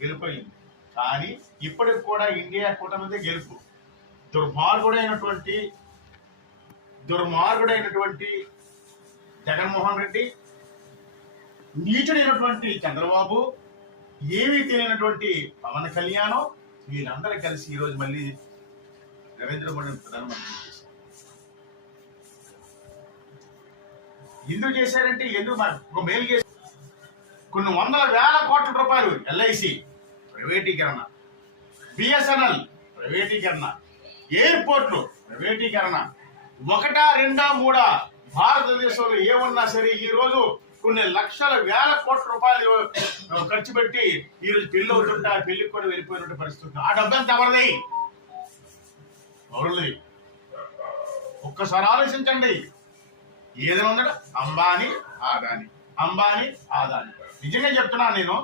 గెలిపోయింది. కానీ ఇప్పటికి కూడా ఇండియా కూటమిదే గెలుపు. దుర్మార్గుడైనటువంటి జగన్మోహన్ రెడ్డి, నీచుడైనటువంటి చంద్రబాబు, ఏమీ తెలియనటువంటి పవన్ కళ్యాణ్, వీళ్ళందరూ కలిసి ఈరోజు మళ్ళీ నరేంద్ర మోడీని ప్రధానమంత్రి చేశారు. ఎందుకు చేశారంటే ఒక మేలు చేశారు. కొన్ని వందల వేల కోట్ల రూపాయలు ఎల్ఐసి ప్రైవేటీకరణ, బిఎస్ఎన్ఎల్ ప్రైవేటీకరణ, ఎయిర్పోర్ట్లు ప్రైవేటీకరణ, ఒకటా రెండా మూడా భారతదేశంలో ఏమన్నా సరే ఈ రోజు కొన్ని లక్షల వేల కోట్ల రూపాయలు ఖర్చు పెట్టి ఈ రోజు పెళ్లి అవుతుంటా పెళ్లికి కూడా వెళ్ళిపోయినట్టు పరిస్థితి. ఆ డబ్బంతా ఎవరిది? ఎవరిది? ఒక్కసారి ఆలోచించండి. ఏదైనా ఉందా? అంబానీ, ఆదాని, అంబానీ, ఆదాని. నిజంగా చెప్తున్నాను నేను.